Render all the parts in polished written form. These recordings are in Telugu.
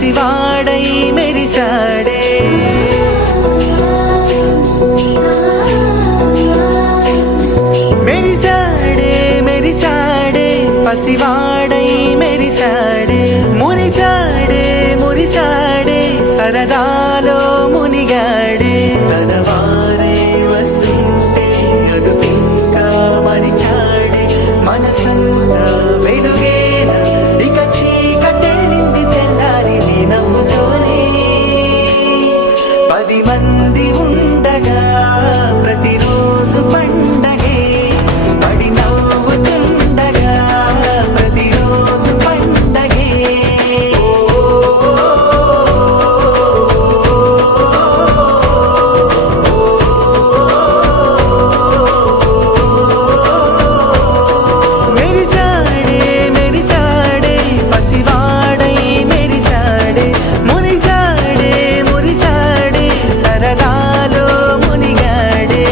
పసివాడై మెరిసాడే. మెరిసాడే మెరిసాడే పసివాడై మెరిసాడే. మురిసాడే మురిసాడే సరదాలో మునిగాడే. తన వారే వస్తుంటే అదుపింకా మరిచాడే. మనసంతా వెలుగేనా ఇక చీకటెళ్ళింది తెల్లారి నీ నవ్వుతోనే. 10 మంది ఉండగా ప్రతిరోజు పండగే. పడి నవ్వుతుండగా ప్రతిరోజు పండగే. మెరిసాడే మెరిసాడే పసివాడై మెరిసాడే. మురిసాడే మురిసాడే సరదాలో మునిగాడే.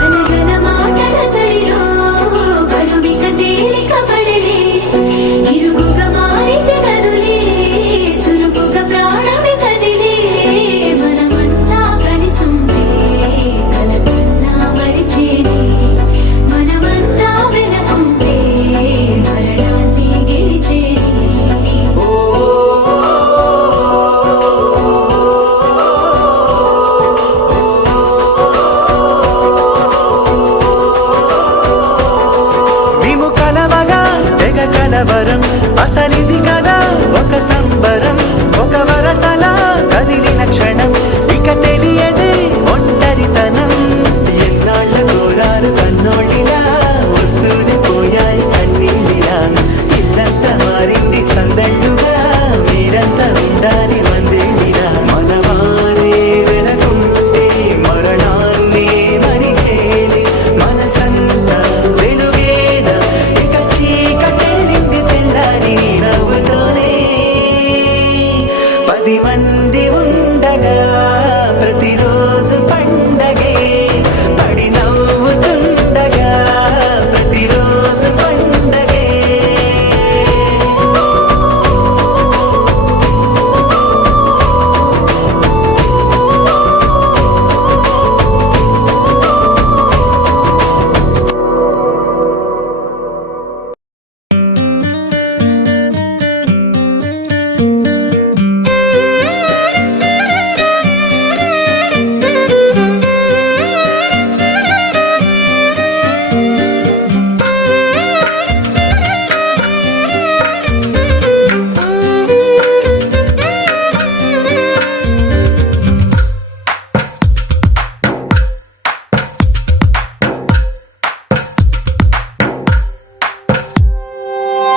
గనగన మాటల సడిలో బరువిక తేలిక పడలే. ఇరుగుగా మారితే కదులే చురుకుగా ప్రాణమి కదిలే. మనమంతా కలిసుంటే కలకన్నా మరిచేనే. మనమంతా వెనకుంటే మరణాన్ని గెలిచేనే. మేము కలవగా తెగ కలవరం. అసలిది కదా ఒక సంబరం. ఒక వరసలా కదిలిన క్షణం ఇక తెలియదే ఒంటరితనం. ఎన్నాళ్ళ కోరారు కన్నోళ్ళిలా వస్తూనే పోయాయి కన్నీళ్ళిలా. ఇల్లంతా మారింది సందళ్ళుగా మీరంతా ఉండాలి వందేళ్ళిలా. మనవారే వెనకుంటే మరణాన్ని మరిచేలే. మనసంతా వెలుగేనా ఇక చీకటెళ్ళింది తెల్లారి నీ నవ్వుతోనే. 10 మంది ఉండగా ప్రతిరోజు పండగే. పడి నవ్వుతుండగా ప్రతిరోజు పండగే.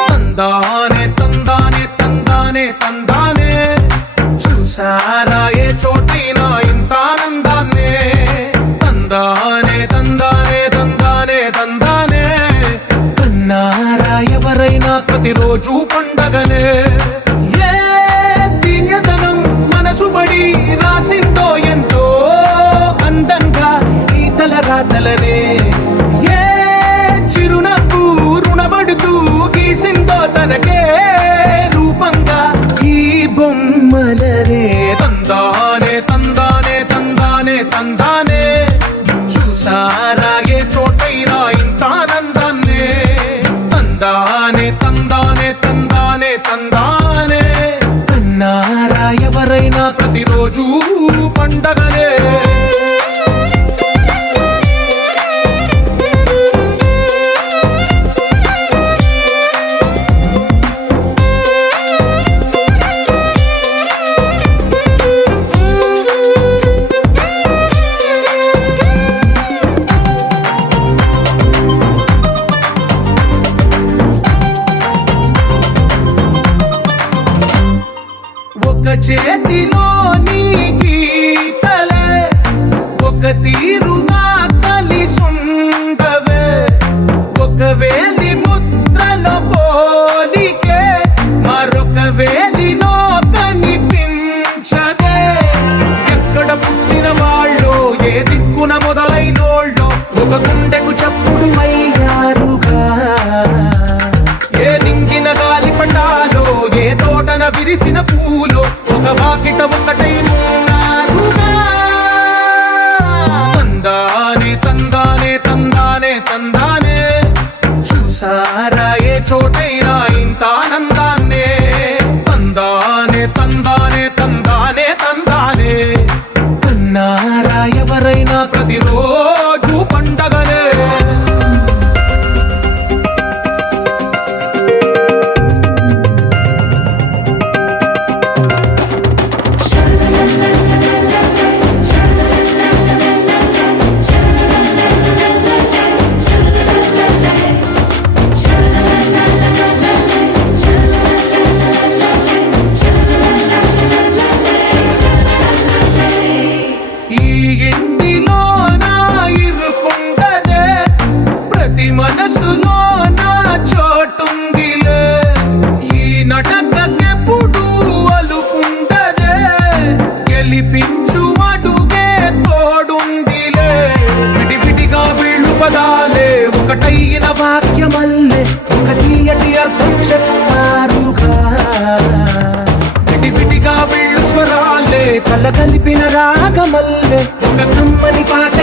తందానే తందానే తందానే తందానే చూసారా ఏ చోటైనా ఇంత ఆనందాన్నే. తందానే తందానే తందానే తందానే అన్నారా ఎవరైనా ప్రతిరోజు పండగనే. ఏ తీయదనం మనసు పడి రాసిందో ఎంతో అందంగా ఈ తలరాతలనే. ఏ చిరునవ్వు రుణపడుతూ గీసిందో తనకే రూపంగా ఈ బొమ్మలనే. తందానే తందానే తందానే తందానే చూసారా ఏ చోటైనా ఇంత ఆనందాన్నే. తందానే తందానే తందానే తందానే అన్నారా ఎవరైనా ప్రతిరోజు పండగనే. ఒక చేతిలో నీ గీతలే అడుగే తోడుందిలే విడివిడిగా వీళ్ళు పదాలే ఒకటైన వాక్యమల్లే ఒక తీయటి అర్థం చెప్పారుగా విడివిడిగా వీళ్ళు స్వరాలే కల కలిపిన రాగమల్లే ఒక కమ్మని పాట